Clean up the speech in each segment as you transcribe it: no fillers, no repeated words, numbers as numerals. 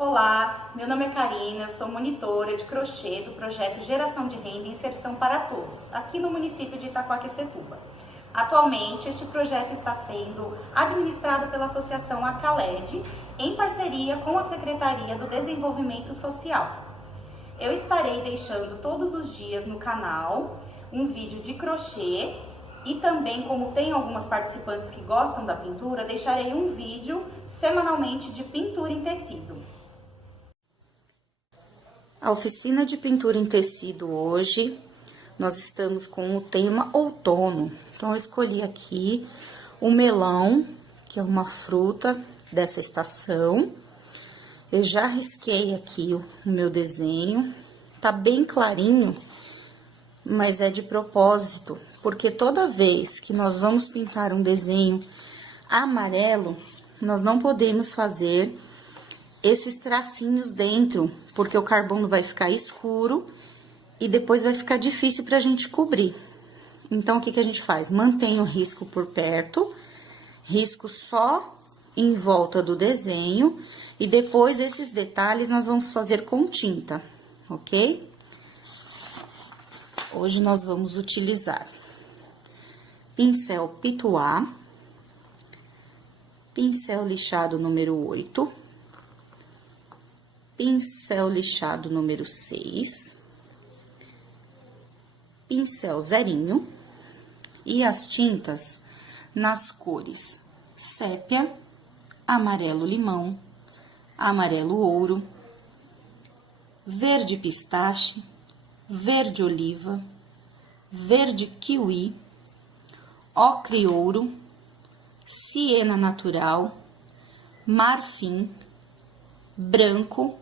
Olá, meu nome é Karina, eu sou monitora de crochê do projeto Geração de Renda e Inserção para Todos, aqui no município de Itaquaquecetuba. Atualmente, este projeto está sendo administrado pela Associação Acaled, em parceria com a Secretaria do Desenvolvimento Social. Eu estarei deixando todos os dias no canal um vídeo de crochê e também, como tem algumas participantes que gostam da pintura, deixarei um vídeo semanalmente de pintura em tecido. A oficina de pintura em tecido hoje, nós estamos com o tema outono. Então, eu escolhi aqui o melão, que é uma fruta dessa estação. Eu já risquei aqui o meu desenho, tá bem clarinho, mas é de propósito, porque toda vez que nós vamos pintar um desenho amarelo, nós não podemos fazer esses tracinhos dentro, porque o carbono vai ficar escuro e depois vai ficar difícil pra gente cobrir. Então, o que que a gente faz? Mantém o risco por perto, risco só em volta do desenho, e depois esses detalhes nós vamos fazer com tinta, ok? Hoje nós vamos utilizar pincel pituá, pincel lixado número 8, pincel lixado número 6, pincel zerinho e as tintas nas cores sépia, amarelo limão, amarelo ouro, verde pistache, verde oliva, verde kiwi, ocre ouro, siena natural, marfim, branco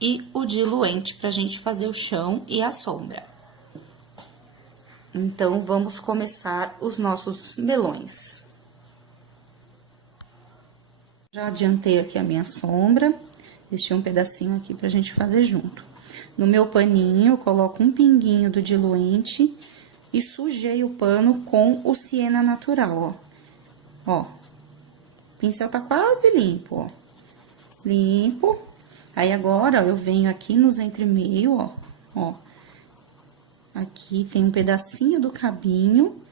e o diluente pra gente fazer o chão e a sombra. Então, vamos começar os nossos melões. Já adiantei aqui a minha sombra, deixei um pedacinho aqui pra gente fazer junto. No meu paninho, eu coloco um pinguinho do diluente e sujei o pano com o siena natural, ó. Ó, o pincel tá quase limpo, ó. Limpo. Aí, agora, ó, eu venho aqui nos entremeio, ó, ó. Aqui tem um pedacinho do cabinho,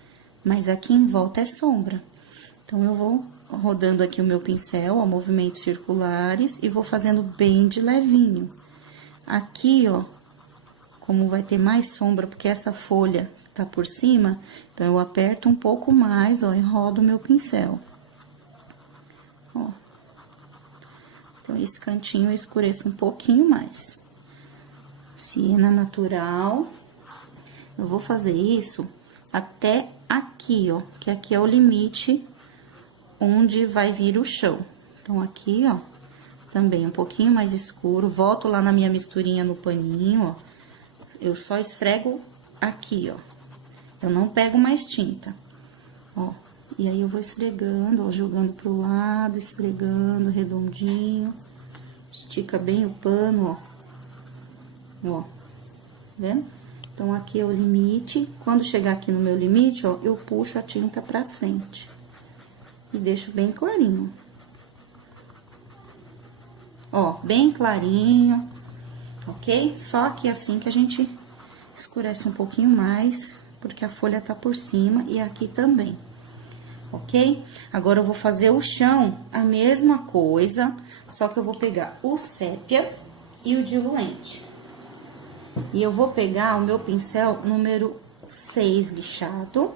mas aqui em volta é sombra. Então, eu vou rodando aqui o meu pincel, ó, movimentos circulares, e vou fazendo bem de levinho. Aqui, ó, como vai ter mais sombra, porque essa folha tá por cima, então, eu aperto um pouco mais, ó, e rodo o meu pincel. Ó. Então, esse cantinho eu escureço um pouquinho mais. Siena natural. Eu vou fazer isso até aqui, ó, que aqui é o limite onde vai vir o chão. Então, aqui, ó, também um pouquinho mais escuro. Volto lá na minha misturinha no paninho, ó. Eu só esfrego aqui, ó. Eu não pego mais tinta, ó. E aí, eu vou esfregando, ó, jogando pro lado, esfregando redondinho. Estica bem o pano, ó. Ó, vendo? Então, aqui é o limite. Quando chegar aqui no meu limite, ó, eu puxo a tinta pra frente. E deixo bem clarinho. Ó, bem clarinho, ok? Só que assim que a gente escurece um pouquinho mais, porque a folha tá por cima e aqui também. Ok? Agora, eu vou fazer o chão, a mesma coisa, só que eu vou pegar o sépia e o diluente. E eu vou pegar o meu pincel número 6 lixado,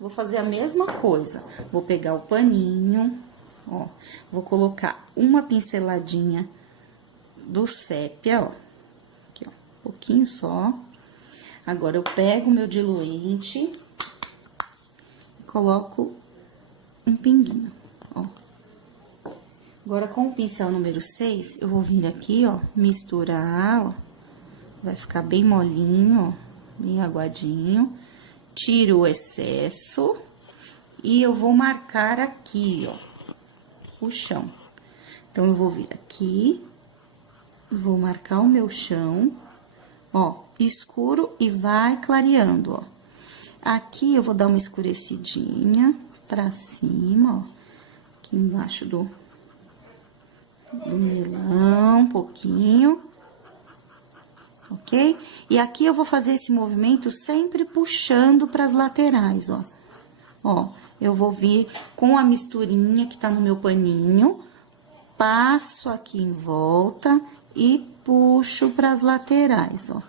vou fazer a mesma coisa. Vou pegar o paninho, ó, vou colocar uma pinceladinha do sépia, ó, aqui, ó, um pouquinho só. Agora, eu pego o meu diluente, coloco um pinguinho, ó. Agora, com o pincel número 6, eu vou vir aqui, ó, misturar, ó. Vai ficar bem molinho, ó, bem aguadinho. Tiro o excesso e eu vou marcar aqui, ó, o chão. Então, eu vou vir aqui, vou marcar o meu chão, ó, escuro e vai clareando, ó. Aqui, eu vou dar uma escurecidinha pra cima, ó, aqui embaixo do melão. um pouquinho, ok? E aqui eu vou fazer esse movimento sempre puxando para as laterais, ó. Ó, eu vou vir com a misturinha que tá no meu paninho, passo aqui em volta e puxo para as laterais, ó.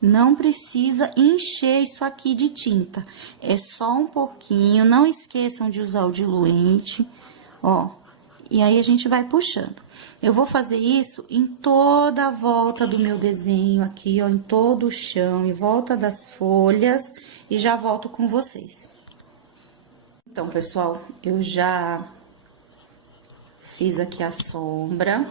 Não precisa encher isso aqui de tinta, é só um pouquinho, não esqueçam de usar o diluente, ó. E aí, a gente vai puxando. Eu vou fazer isso em toda a volta do meu desenho aqui, ó, em todo o chão, em volta das folhas, e já volto com vocês. Então, pessoal, eu já fiz aqui a sombra,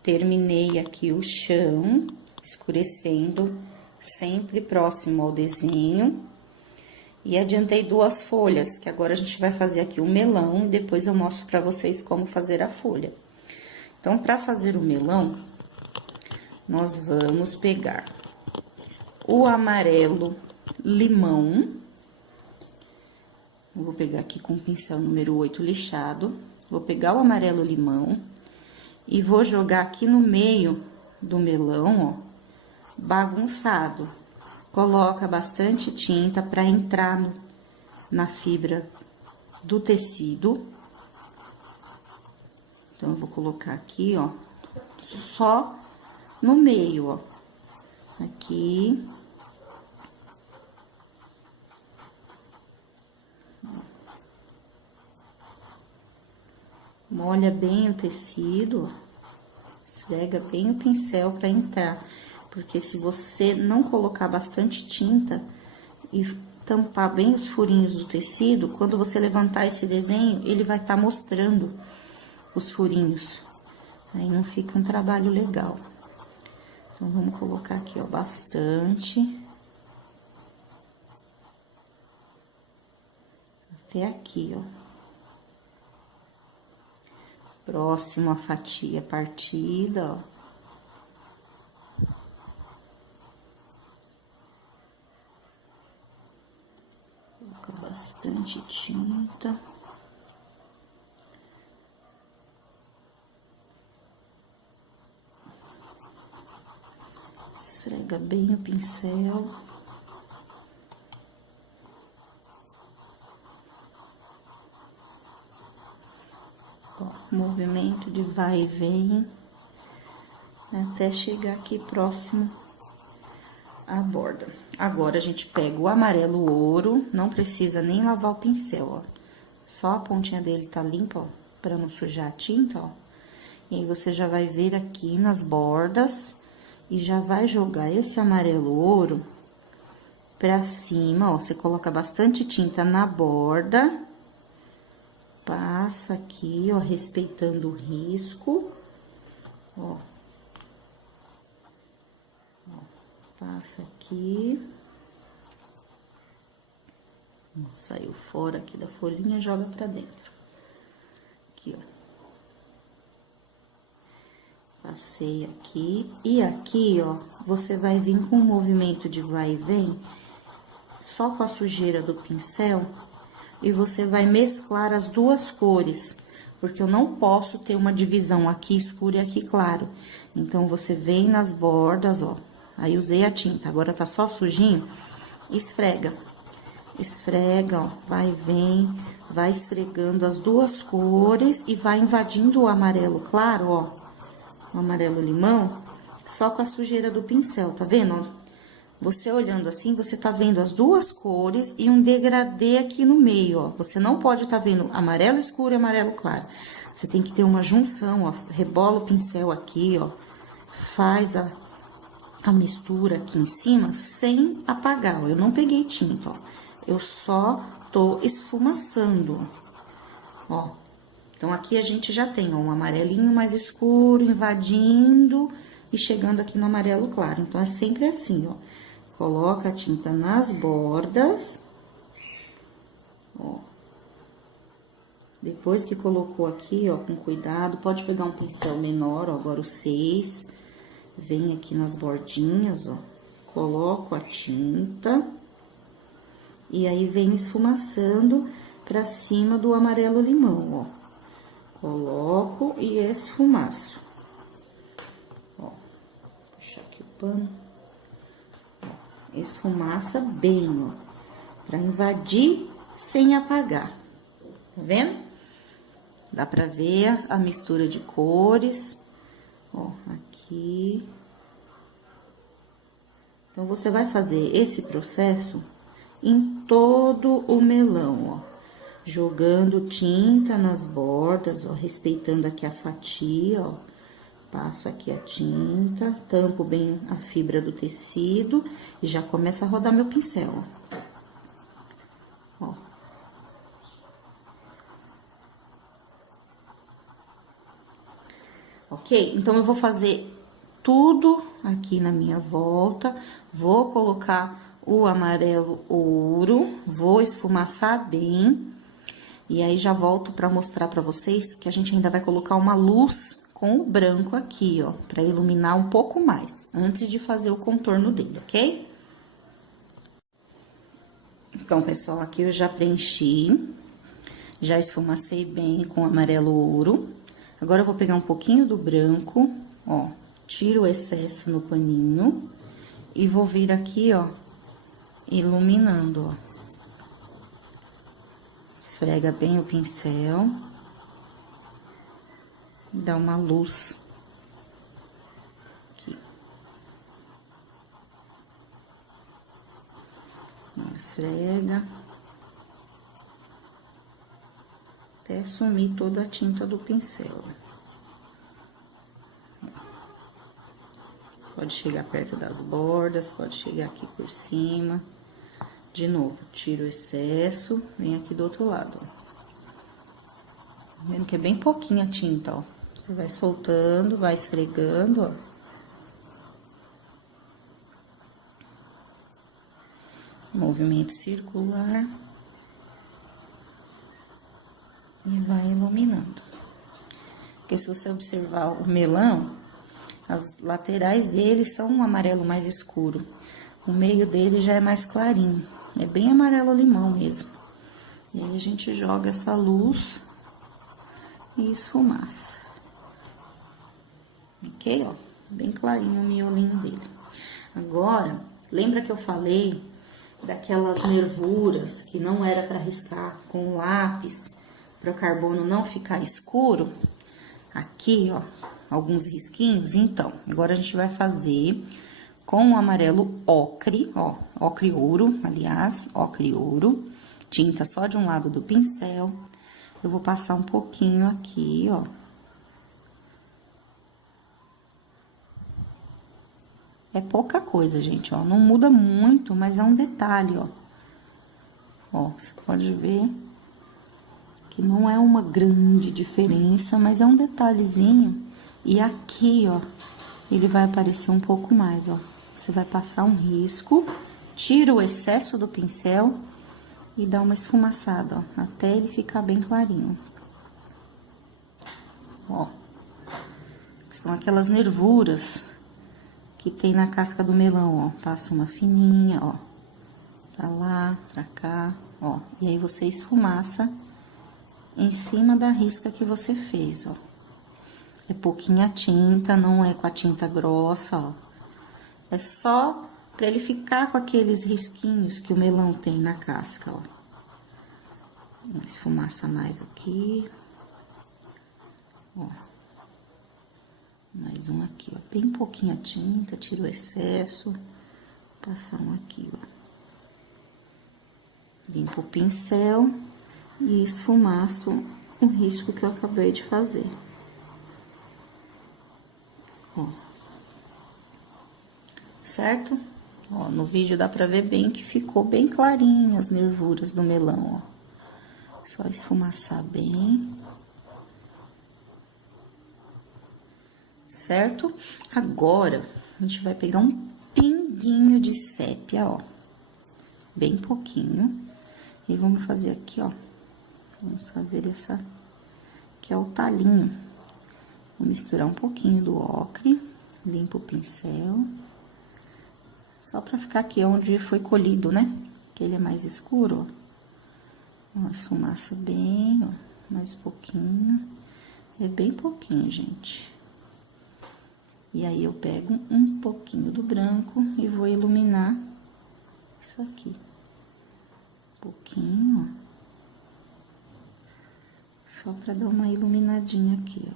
terminei aqui o chão, escurecendo, sempre próximo ao desenho. E adiantei 2 folhas, que agora a gente vai fazer aqui o melão, e depois eu mostro pra vocês como fazer a folha. Então, pra fazer o melão, nós vamos pegar o amarelo limão. Eu vou pegar aqui com o pincel número 8 lixado. Vou pegar o amarelo limão e vou jogar aqui no meio do melão, ó, bagunçado. Coloca bastante tinta para entrar na fibra do tecido. Então, eu vou colocar aqui, ó, só no meio, ó. Aqui. Molha bem o tecido, esfrega bem o pincel para entrar. Porque se você não colocar bastante tinta e tampar bem os furinhos do tecido, quando você levantar esse desenho, ele vai estar mostrando os furinhos. Aí não fica um trabalho legal. Então, vamos colocar aqui, ó, bastante. Até aqui, ó. Próximo a fatia partida, ó. Bastante tinta. Esfrega bem o pincel. Ó, movimento de vai e vem, até chegar aqui próximo à borda. Agora, a gente pega o amarelo ouro, não precisa nem lavar o pincel, ó. Só a pontinha dele tá limpa, ó, pra não sujar a tinta, ó. E aí, você já vai vir aqui nas bordas e já vai jogar esse amarelo ouro pra cima, ó. Você coloca bastante tinta na borda, passa aqui, ó, respeitando o risco, ó. Passa aqui. Saiu fora aqui da folhinha, joga pra dentro. Aqui, ó. Passei aqui. E aqui, ó, você vai vir com um movimento de vai e vem, só com a sujeira do pincel, e você vai mesclar as 2 cores, porque eu não posso ter uma divisão aqui escuro e aqui claro. Então, você vem nas bordas, ó. Aí, usei a tinta, agora tá só sujinho, esfrega. Esfrega, ó, vai e vem, vai esfregando as 2 cores e vai invadindo o amarelo claro, ó, o amarelo limão, só com a sujeira do pincel, tá vendo, ó? Você olhando assim, você tá vendo as 2 cores e um degradê aqui no meio, ó. Você não pode tá vendo amarelo escuro e amarelo claro. Você tem que ter uma junção, ó, rebola o pincel aqui, ó, faz a mistura aqui em cima sem apagar, ó. Eu não peguei tinta, ó. Eu só tô esfumaçando, ó. Então, aqui a gente já tem, ó, um amarelinho mais escuro invadindo e chegando aqui no amarelo claro. Então, é sempre assim, ó. Coloca a tinta nas bordas, ó. Depois que colocou aqui, ó, com cuidado, pode pegar um pincel menor, ó, agora o 6. Vem aqui nas bordinhas, ó, coloco a tinta e aí vem esfumaçando pra cima do amarelo limão, ó. Coloco e esfumaço. Ó, puxar aqui o pano. Ó, esfumaça bem, ó, pra invadir sem apagar. Tá vendo? Dá pra ver a mistura de cores. Ó, aqui. Então, você vai fazer esse processo em todo o melão, ó. Jogando tinta nas bordas, ó, respeitando aqui a fatia, ó. Passo aqui a tinta, tampo bem a fibra do tecido e já começa a rodar meu pincel, ó. Ó. Ok? Então, eu vou fazer tudo aqui na minha volta, vou colocar o amarelo ouro, vou esfumaçar bem, e aí já volto pra mostrar pra vocês que a gente ainda vai colocar uma luz com o branco aqui, ó, pra iluminar um pouco mais, antes de fazer o contorno dele, ok? Então, pessoal, aqui eu já preenchi, já esfumacei bem com o amarelo ouro. Agora, eu vou pegar um pouquinho do branco, ó, tiro o excesso no paninho e vou vir aqui, ó, iluminando, ó. Esfrega bem o pincel. Dá uma luz aqui. Esfrega. Até sumir toda a tinta do pincel. Pode chegar perto das bordas, pode chegar aqui por cima. De novo, tiro o excesso, vem aqui do outro lado, ó. Vendo que é bem pouquinha tinta, ó. Você vai soltando, vai esfregando, ó. Movimento circular. E vai iluminando. Porque se você observar o melão, as laterais dele são um amarelo mais escuro. O meio dele já é mais clarinho. É bem amarelo limão mesmo. E aí, a gente joga essa luz e esfumaça. Ok, ó? Bem clarinho o miolinho dele. Agora, lembra que eu falei daquelas nervuras que não era para riscar com lápis, para o carbono não ficar escuro? Aqui, ó, alguns risquinhos. Então, agora a gente vai fazer com o amarelo ocre, ó, ocre ouro, aliás, ocre ouro, tinta só de um lado do pincel. Eu vou passar um pouquinho aqui, ó. É pouca coisa, gente, ó, não muda muito, mas é um detalhe, ó. Ó, você pode ver que não é uma grande diferença, mas é um detalhezinho. E aqui, ó, ele vai aparecer um pouco mais, ó. Você vai passar um risco, tira o excesso do pincel e dá uma esfumaçada, ó, até ele ficar bem clarinho. Ó, são aquelas nervuras que tem na casca do melão, ó. Passa uma fininha, ó, pra lá, pra cá, ó. E aí, você esfumaça em cima da risca que você fez, ó. É pouquinha tinta, não é com a tinta grossa, ó. É só pra ele ficar com aqueles risquinhos que o melão tem na casca, ó. Esfumaça mais aqui. Ó. Mais um aqui, ó. Bem pouquinha tinta, tira o excesso. Passar um aqui, ó. Limpo o pincel e esfumaço o risco que eu acabei de fazer. Ó. Certo? Ó, no vídeo dá pra ver bem que ficou bem clarinho as nervuras do melão, ó. Só esfumaçar bem. Certo? Agora, a gente vai pegar um pinguinho de sépia, ó. Bem pouquinho. E vamos fazer aqui, ó. Vamos fazer essa... que é o talinho. Vou misturar um pouquinho do ocre. Limpo o pincel. Só pra ficar aqui onde foi colhido, né? Que ele é mais escuro, ó. Ó, esfumaça bem, ó. Mais um pouquinho. É bem pouquinho, gente. E aí, eu pego um pouquinho do branco e vou iluminar isso aqui. Um pouquinho, ó. Só pra dar uma iluminadinha aqui, ó.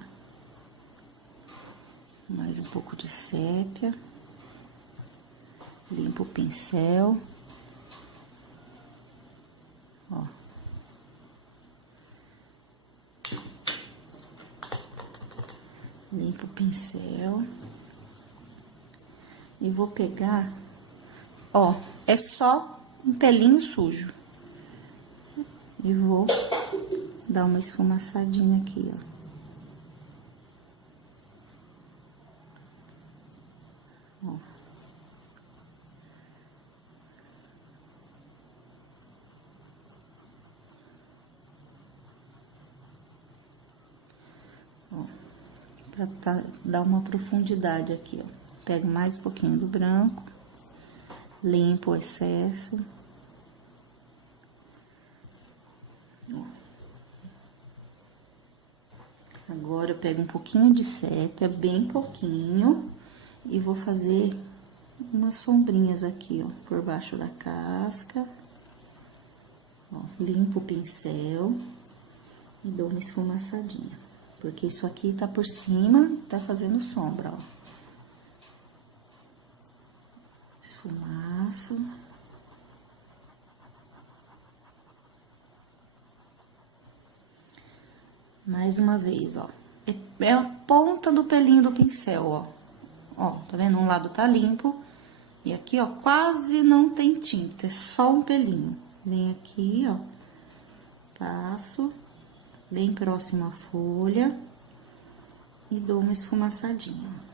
Mais um pouco de sépia. Limpo o pincel. Ó. Limpo o pincel. E vou pegar, ó, é só um pelinho sujo. E vou dar uma esfumaçadinha aqui, ó. Ó. Ó, pra dar uma profundidade aqui, ó. Pego mais um pouquinho do branco, limpo o excesso. Ó. Agora, eu pego um pouquinho de sépia, bem pouquinho, e vou fazer umas sombrinhas aqui, ó, por baixo da casca. Ó, limpo o pincel e dou uma esfumaçadinha, porque isso aqui tá por cima, tá fazendo sombra, ó. Esfumaço. Mais uma vez, ó. É a ponta do pelinho do pincel, ó. Ó, tá vendo? Um lado tá limpo. E aqui, ó, quase não tem tinta, é só um pelinho. Vem aqui, ó. Passo bem próximo à folha. E dou uma esfumaçadinha.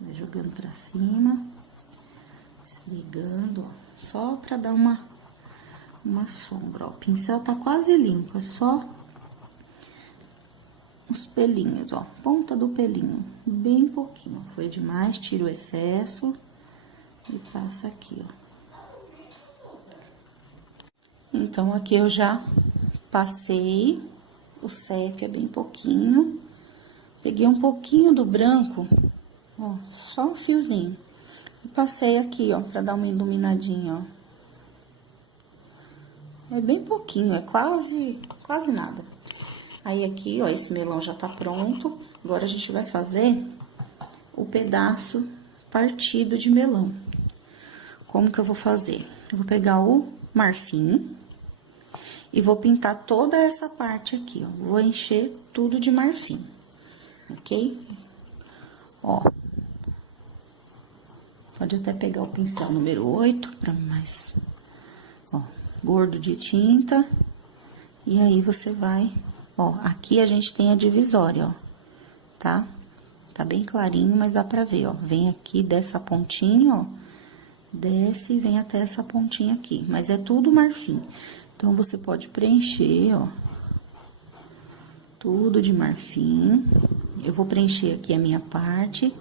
Vai jogando pra cima, esfregando, ó, só pra dar uma sombra, ó. O pincel tá quase limpo, é só os pelinhos, ó, ponta do pelinho, bem pouquinho. Foi demais, tira o excesso e passa aqui, ó. Então, aqui eu já passei o sépia bem pouquinho, peguei um pouquinho do branco, ó, só um fiozinho. E passei aqui, ó, pra dar uma iluminadinha, ó. É bem pouquinho, é quase nada. Aí, aqui, ó, esse melão já tá pronto. Agora, a gente vai fazer o pedaço partido de melão. Como que eu vou fazer? Eu vou pegar o marfim e vou pintar toda essa parte aqui, ó. Vou encher tudo de marfim, ok? Ó. Pode até pegar o pincel número 8, pra mais, ó, gordo de tinta. E aí, você vai, ó, aqui a gente tem a divisória, ó, tá? Tá bem clarinho, mas dá pra ver, ó. Vem aqui dessa pontinha, ó, desce e vem até essa pontinha aqui. Mas é tudo marfim. Então, você pode preencher, ó, tudo de marfim. Eu vou preencher aqui a minha parte.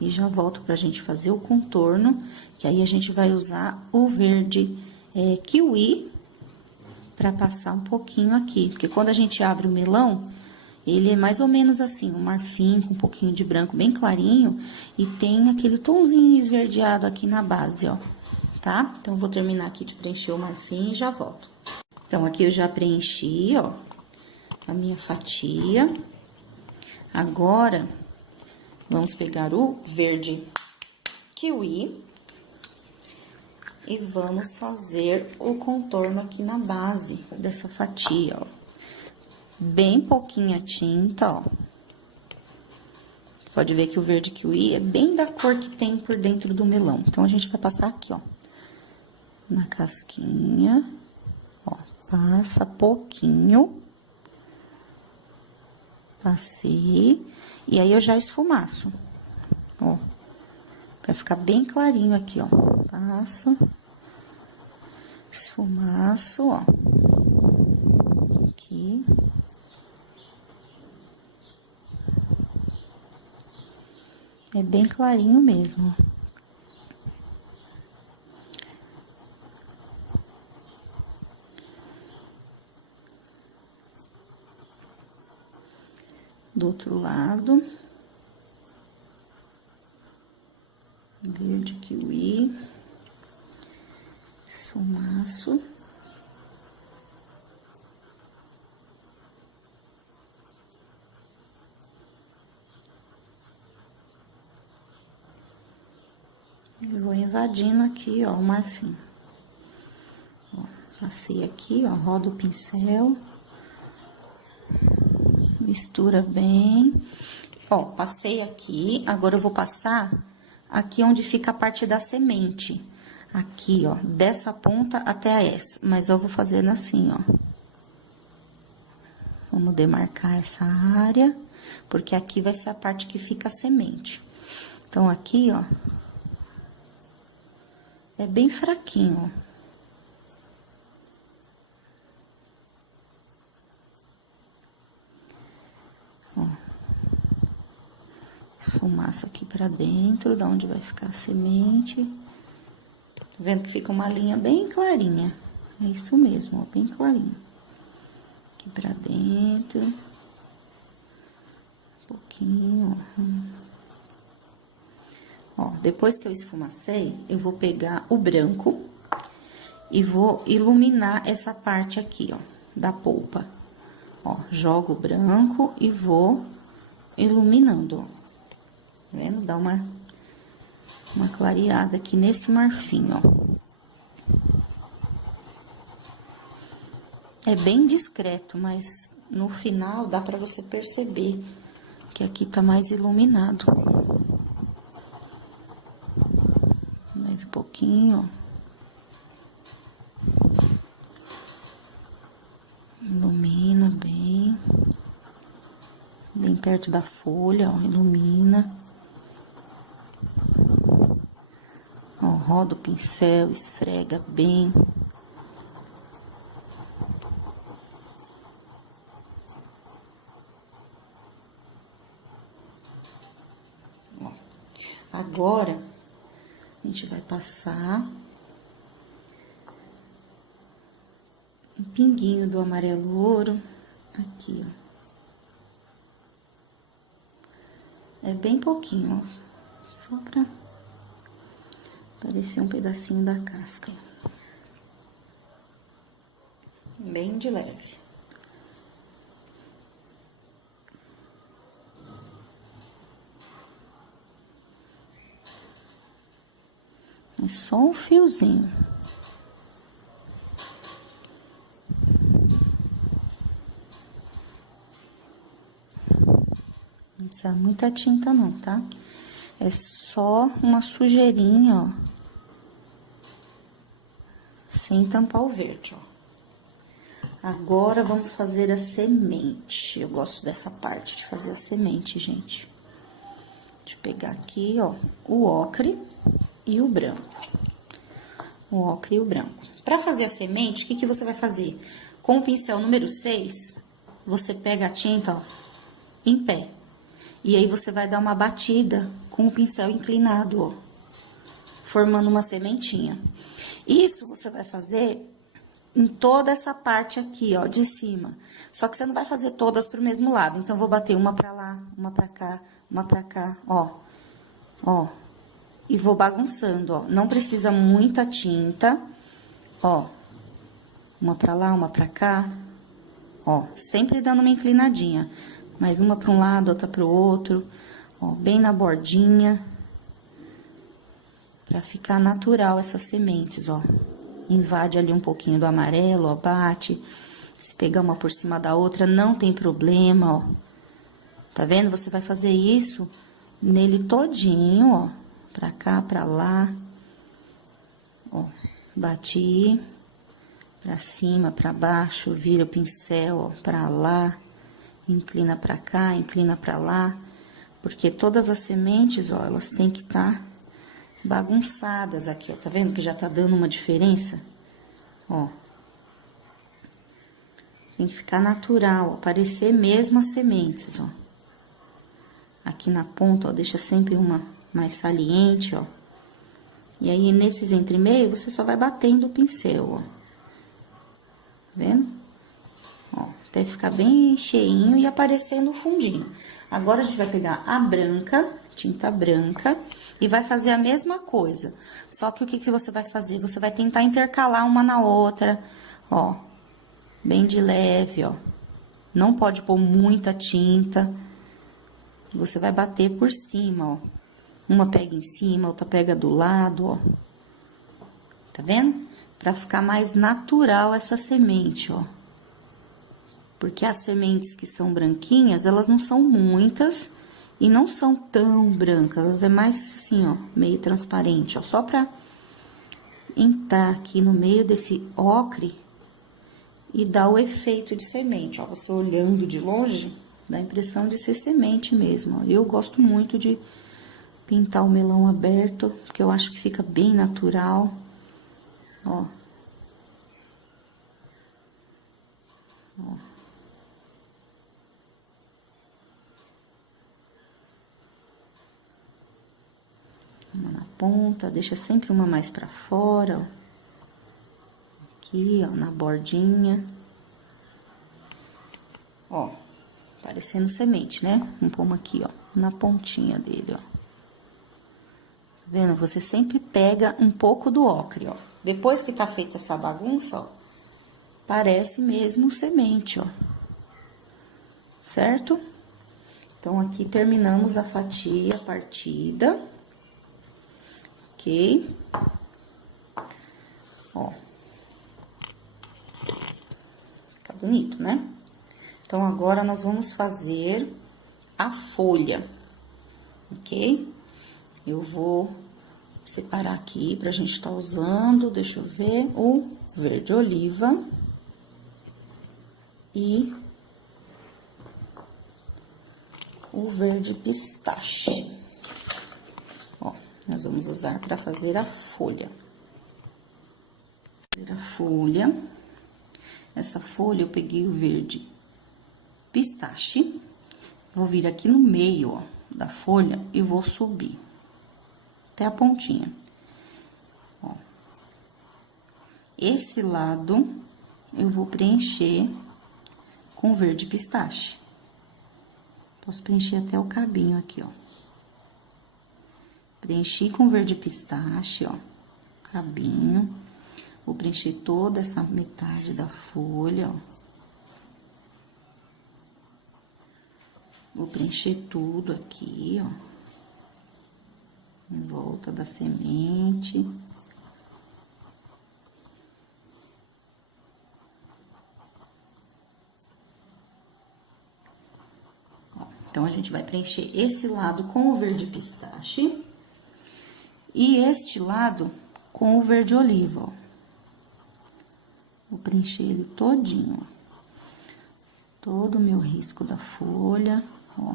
E já volto pra gente fazer o contorno, que aí a gente vai usar o verde kiwi pra passar um pouquinho aqui. Porque quando a gente abre o melão, ele é mais ou menos assim, um marfim com um pouquinho de branco bem clarinho. E tem aquele tomzinho esverdeado aqui na base, ó, tá? Então, eu vou terminar aqui de preencher o marfim e já volto. Então, aqui eu já preenchi, ó, a minha fatia. Agora, vamos pegar o verde kiwi e vamos fazer o contorno aqui na base dessa fatia, ó. Bem pouquinha tinta, ó. Pode ver que o verde kiwi é bem da cor que tem por dentro do melão. Então, a gente vai passar aqui, ó, na casquinha, ó, passa pouquinho. Passei. E aí, eu já esfumaço, ó, pra ficar bem clarinho aqui, ó. Passo, esfumaço, ó, aqui. É bem clarinho mesmo, ó. Do outro lado. Verde kiwi. Esfumaço. E vou invadindo aqui, ó, o marfim. Ó, passei aqui, ó, roda o pincel. Mistura bem. Ó, passei aqui, agora eu vou passar aqui onde fica a parte da semente. Aqui, ó, dessa ponta até essa. Mas eu vou fazendo assim, ó. Vamos demarcar essa área, porque aqui vai ser a parte que fica a semente. Então, aqui, ó, é bem fraquinho, ó. Esfumaço aqui pra dentro, da onde vai ficar a semente. Tá vendo que fica uma linha bem clarinha? É isso mesmo, ó, bem clarinho. Aqui pra dentro. Um pouquinho, ó. Ó, depois que eu esfumacei, eu vou pegar o branco e vou iluminar essa parte aqui, ó, da polpa. Ó, jogo o branco e vou iluminando, ó. Tá vendo? Dá uma clareada aqui nesse marfim, ó. É bem discreto, mas no final dá pra você perceber que aqui tá mais iluminado. Mais um pouquinho, ó. Ilumina bem. Bem perto da folha, ó, ilumina. Ó, roda o pincel, esfrega bem. Ó, agora, a gente vai passar um pinguinho do amarelo ouro aqui, ó. É bem pouquinho, ó, só pra parecer um pedacinho da casca. Bem de leve. É só um fiozinho. Não precisa muita tinta não, tá? É só uma sujeirinha, ó. Sem tampar o verde, ó. Agora, vamos fazer a semente. Eu gosto dessa parte de fazer a semente, gente. Deixa eu pegar aqui, ó, o ocre e o branco. O ocre e o branco. Pra fazer a semente, o que que você vai fazer? Com o pincel número 6, você pega a tinta, ó, em pé. E aí, você vai dar uma batida com o pincel inclinado, ó, formando uma sementinha. Isso você vai fazer em toda essa parte aqui, ó, de cima. Só que você não vai fazer todas pro mesmo lado. Então, eu vou bater uma pra lá, uma pra cá, ó. Ó. E vou bagunçando, ó. Não precisa muita tinta, ó. Uma pra lá, uma pra cá, ó. Sempre dando uma inclinadinha. Mais uma pra um lado, outra pro outro, ó. Bem na bordinha. Pra ficar natural essas sementes, ó. Invade ali um pouquinho do amarelo, ó, bate. Se pegar uma por cima da outra, não tem problema, ó. Tá vendo? Você vai fazer isso nele todinho, ó. Pra cá, pra lá. Ó, bati. Pra cima, pra baixo, vira o pincel, ó, pra lá. Inclina pra cá, inclina pra lá. Porque todas as sementes, ó, elas têm que estar bagunçadas aqui, ó. Tá vendo que já tá dando uma diferença? Ó. Tem que ficar natural, ó. Parecer mesmo as sementes, ó. aqui na ponta, ó, deixa sempre uma mais saliente, ó. E aí, nesses entremeio, você só vai batendo o pincel, ó. Tá vendo? Ó, até ficar bem cheinho e aparecendo o fundinho. Agora, a gente vai pegar a branca, tinta branca, e vai fazer a mesma coisa. Só que o que você vai fazer? Você vai tentar intercalar uma na outra, ó. Bem de leve, ó. Não pode pôr muita tinta. Você vai bater por cima, ó. Uma pega em cima, outra pega do lado, ó. Tá vendo? Pra ficar mais natural essa semente, ó. Porque as sementes que são branquinhas, elas não são muitas e não são tão brancas. Elas é mais assim, ó, meio transparente, ó. Só pra entrar aqui no meio desse ocre e dar o efeito de semente, ó. Você olhando de longe, dá a impressão de ser semente mesmo, ó. Eu gosto muito de pintar o melão aberto, porque eu acho que fica bem natural, ó. Ó. Uma na ponta, deixa sempre uma mais pra fora, ó. Aqui, ó, na bordinha. Ó, parecendo semente, né? Vamos pôr uma aqui, ó, na pontinha dele, ó. Vendo? Você sempre pega um pouco do ocre, ó. Depois que tá feita essa bagunça, ó, parece mesmo semente, ó. Certo? Então, aqui terminamos a fatia partida. Ok? Ó. Fica bonito, né? Então, agora, nós vamos fazer a folha, ok? Eu vou separar aqui pra gente tá usando, deixa eu ver, o verde oliva e o verde pistache. Ó, nós vamos usar pra fazer a folha. Fazer a folha. Essa folha eu peguei o verde pistache, vou vir aqui no meio, ó, da folha e vou subir até a pontinha. Ó. Esse lado eu vou preencher com verde pistache. Posso preencher até o cabinho aqui, ó. Preenchi com verde pistache, ó, cabinho. Vou preencher toda essa metade da folha, ó. Vou preencher tudo aqui, ó. Em volta da semente. Ó, então, a gente vai preencher esse lado com o verde pistache. E este lado com o verde oliva, ó. Vou preencher ele todinho, ó. Todo o meu risco da folha, ó.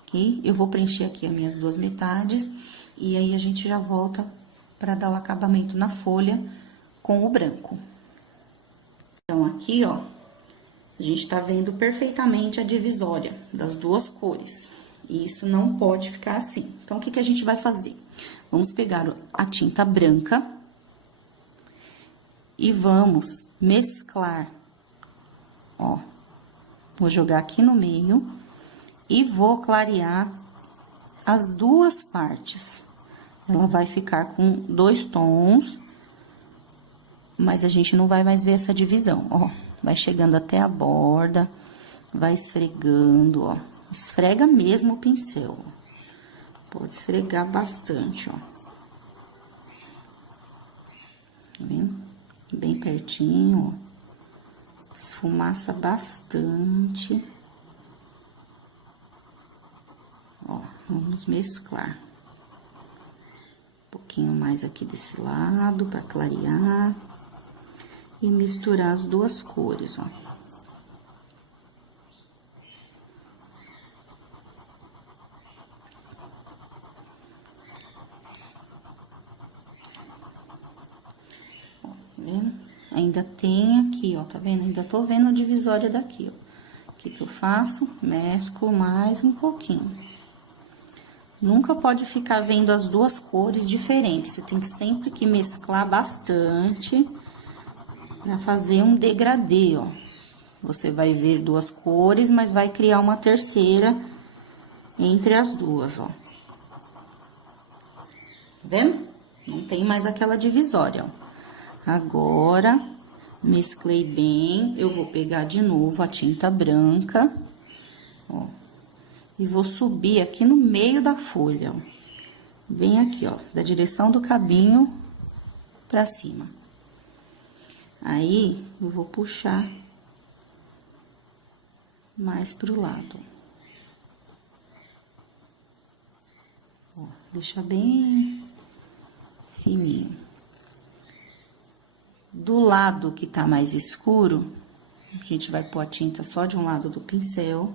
Ok? Eu vou preencher aqui as minhas duas metades, e aí a gente já volta pra dar o acabamento na folha com o branco. Então, aqui, ó, a gente tá vendo perfeitamente a divisória das duas cores. E isso não pode ficar assim. Então, o que que a gente vai fazer? Vamos pegar a tinta branca e vamos mesclar, ó. Vou jogar aqui no meio e vou clarear as duas partes. Ela vai ficar com 2 tons, mas a gente não vai mais ver essa divisão, ó. Vai chegando até a borda, vai esfregando, ó. Esfrega mesmo o pincel, ó. Pode esfregar bastante, ó. Tá vendo? Bem pertinho, ó. Esfumaça bastante. Ó, vamos mesclar. Um pouquinho mais aqui desse lado, pra clarear. E misturar as duas cores, ó. Ó, tá vendo? Ainda tem aqui, ó, tá vendo? Ainda tô vendo a divisória daqui, ó. O que que eu faço? Mesclo mais um pouquinho. Nunca pode ficar vendo as duas cores diferentes. Você tem que sempre que mesclar bastante para fazer um degradê, ó. Você vai ver duas cores, mas vai criar uma terceira entre as duas, ó. Tá vendo? Não tem mais aquela divisória, ó. Agora, mesclei bem, eu vou pegar de novo a tinta branca, ó. E vou subir aqui no meio da folha, ó. Bem aqui, ó, da direção do cabinho pra cima. Aí, eu vou puxar mais pro lado. Ó, deixa bem fininho. Do lado que tá mais escuro, a gente vai pôr a tinta só de um lado do pincel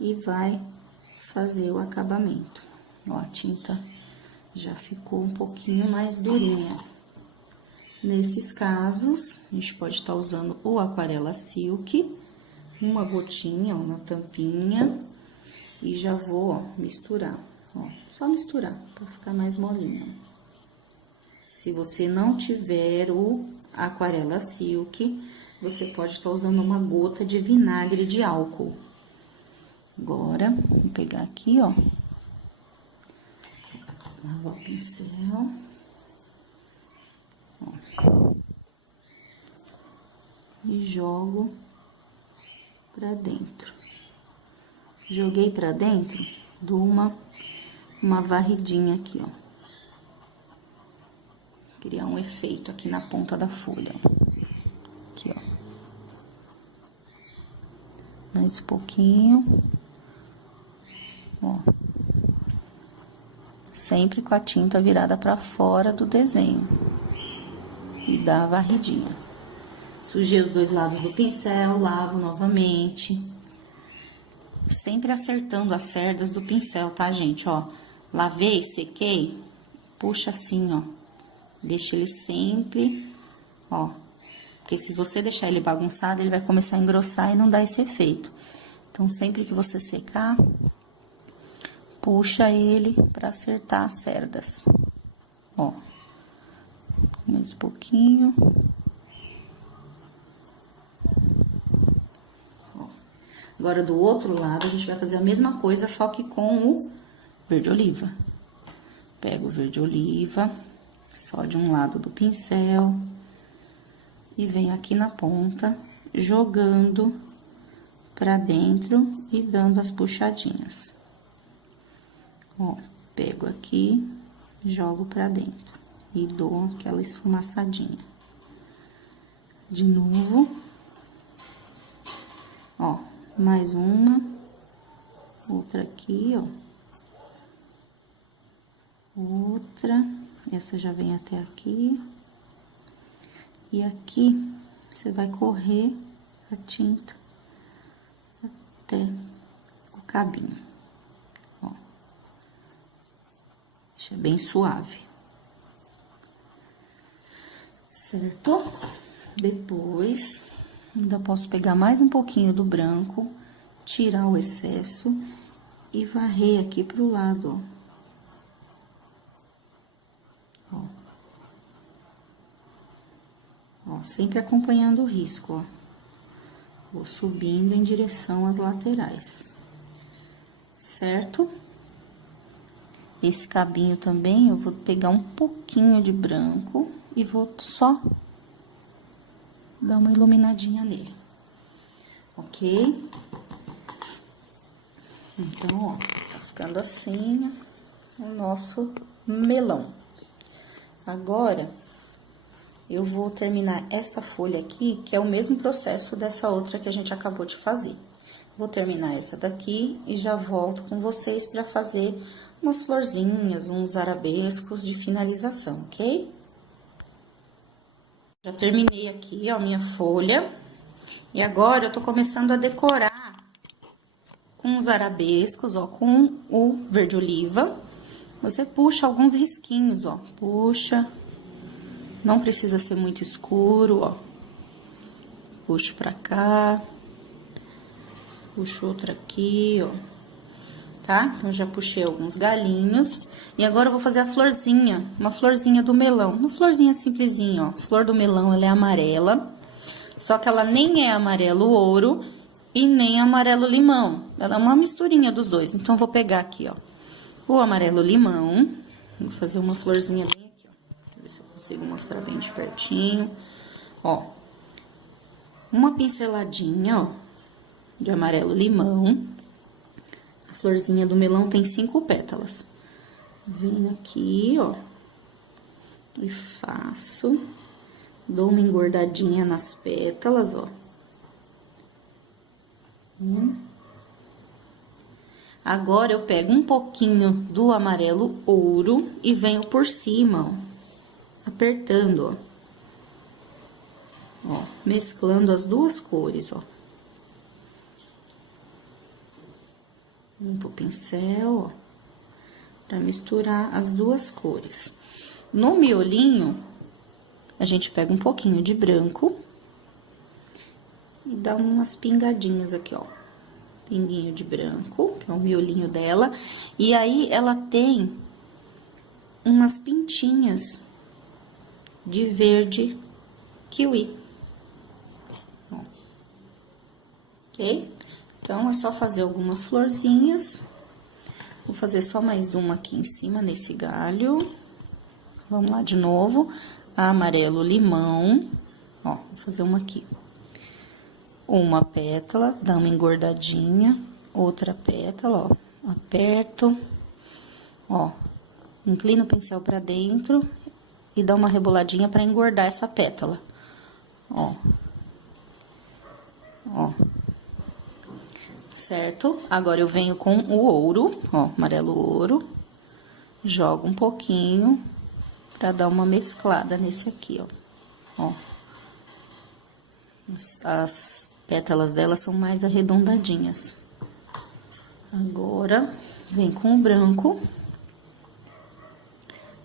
e vai fazer o acabamento. Ó, a tinta já ficou um pouquinho mais durinha. Nesses casos, a gente pode estar usando o Aquarela Silk, uma gotinha, ó, na tampinha, e já vou, ó, misturar, ó, só misturar, pra ficar mais molinha. Se você não tiver o Aquarela Silk, você pode estar usando uma gota de vinagre de álcool. Agora, vou pegar aqui, ó, lavar o pincel, ó, e jogo pra dentro. Joguei pra dentro, dou uma varridinha aqui, ó. Criar um efeito aqui na ponta da folha, ó. Aqui, ó. Mais um pouquinho. Ó. Sempre com a tinta virada pra fora do desenho. E dá a varridinha. Sujei os dois lados do pincel, lavo novamente. Sempre acertando as cerdas do pincel, tá, gente? Ó, lavei, sequei, puxa assim, ó. Deixa ele sempre, ó. Porque se você deixar ele bagunçado, ele vai começar a engrossar e não dá esse efeito. Então, sempre que você secar, puxa ele pra acertar as cerdas. Ó. Mais um pouquinho. Agora, do outro lado, a gente vai fazer a mesma coisa, só que com o verde oliva. Pego o verde oliva, só de um lado do pincel, e venho aqui na ponta, jogando pra dentro e dando as puxadinhas. Ó, pego aqui, jogo pra dentro e dou aquela esfumaçadinha. De novo. Ó. Mais uma, outra aqui, ó, outra, essa já vem até aqui, e aqui você vai correr a tinta até o cabinho, ó, deixa bem suave, certo? Depois... ainda posso pegar mais um pouquinho do branco, tirar o excesso e varrer aqui pro lado, ó. Ó, sempre acompanhando o risco, ó. Vou subindo em direção às laterais, certo? Esse cabinho também eu vou pegar um pouquinho de branco e vou só dar uma iluminadinha nele, ok? Então, ó, tá ficando assim o nosso melão. Agora, eu vou terminar esta folha aqui, que é o mesmo processo dessa outra que a gente acabou de fazer. Vou terminar essa daqui e já volto com vocês pra fazer umas florzinhas, uns arabescos de finalização, ok? Já terminei aqui, ó, minha folha. E agora, eu tô começando a decorar com os arabescos, ó, com o verde oliva. Você puxa alguns risquinhos, ó, puxa. Não precisa ser muito escuro, ó. Puxo pra cá. Puxo outra aqui, ó. tá? Então, já puxei alguns galinhos. E agora eu vou fazer a florzinha, uma florzinha do melão. Uma florzinha simplesinha, ó. A flor do melão, ela é amarela. Só que ela nem é amarelo ouro e nem amarelo limão. Ela é uma misturinha dos dois. Então, eu vou pegar aqui, ó, o amarelo limão. Vou fazer uma florzinha bem aqui, ó. Deixa eu ver se eu consigo mostrar bem de pertinho. Ó, uma pinceladinha, ó, de amarelo limão. A florzinha do melão tem 5 pétalas. Venho aqui, ó, e faço, dou uma engordadinha nas pétalas, ó. Agora, eu pego um pouquinho do amarelo ouro e venho por cima, ó, apertando, ó, mesclando as duas cores, ó. Limpo o pincel, ó, pra misturar as duas cores. No miolinho, a gente pega um pouquinho de branco e dá umas pingadinhas aqui, ó. Pinguinho de branco, que é o miolinho dela. E aí, ela tem umas pintinhas de verde kiwi. Ó. Ok? Então, é só fazer algumas florzinhas. Vou fazer só mais uma aqui em cima, nesse galho. Vamos lá de novo. Amarelo limão. Ó, vou fazer uma aqui. Uma pétala, dá uma engordadinha. Outra pétala, ó. Aperto. Ó, inclina o pincel pra dentro e dá uma reboladinha pra engordar essa pétala. Ó. Ó. Certo? Agora, eu venho com o ouro, ó, amarelo ouro. Jogo um pouquinho pra dar uma mesclada nesse aqui, ó. Ó. As pétalas dela são mais arredondadinhas. Agora, vem com o branco.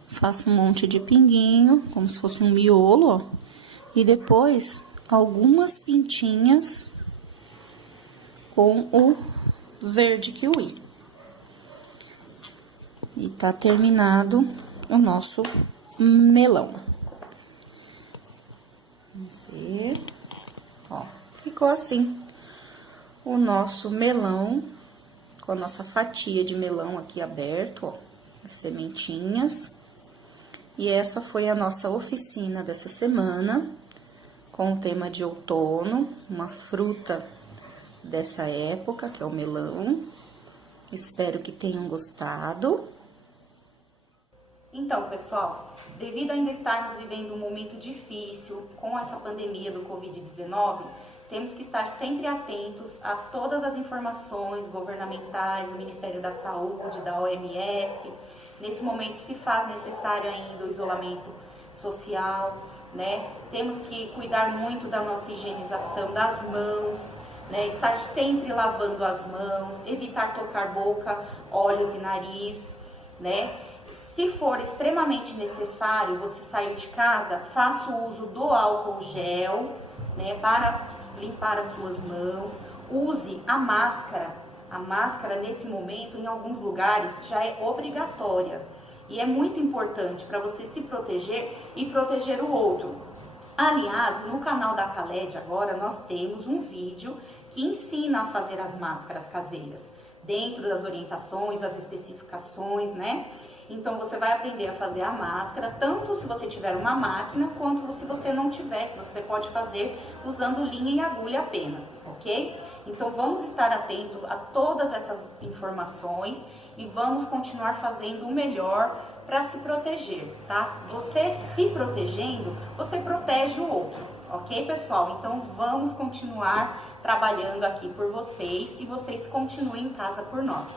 Faço um monte de pinguinho, como se fosse um miolo, ó. E depois, algumas pintinhas com o verde kiwi. E tá terminado o nosso melão. Vamos ver. Ó, ficou assim o nosso melão, com a nossa fatia de melão aqui aberto, ó, as sementinhas. E essa foi a nossa oficina dessa semana, com o tema de outono, uma fruta dessa época, que é o melão. Espero que tenham gostado. Então, pessoal, devido a ainda estarmos vivendo um momento difícil com essa pandemia do Covid-19, temos que estar sempre atentos a todas as informações governamentais do Ministério da Saúde, da OMS. Nesse momento se faz necessário ainda o isolamento social, né? Temos que cuidar muito da nossa higienização das mãos, né? Estar sempre lavando as mãos, evitar tocar boca, olhos e nariz, né? Se for extremamente necessário você sair de casa, faça o uso do álcool gel, né, para limpar as suas mãos. Use a máscara. A máscara, nesse momento, em alguns lugares, já é obrigatória. E é muito importante para você se proteger e proteger o outro. Aliás, no canal da Khaled agora, nós temos um vídeo que ensina a fazer as máscaras caseiras, dentro das orientações, das especificações, né? Então, você vai aprender a fazer a máscara, tanto se você tiver uma máquina, quanto se você não tiver, se você pode fazer usando linha e agulha apenas, ok? Então, vamos estar atentos a todas essas informações e vamos continuar fazendo o melhor para se proteger, tá? Você se protegendo, você protege o outro, ok, pessoal? Então, vamos continuar trabalhando aqui por vocês e vocês continuem em casa por nós.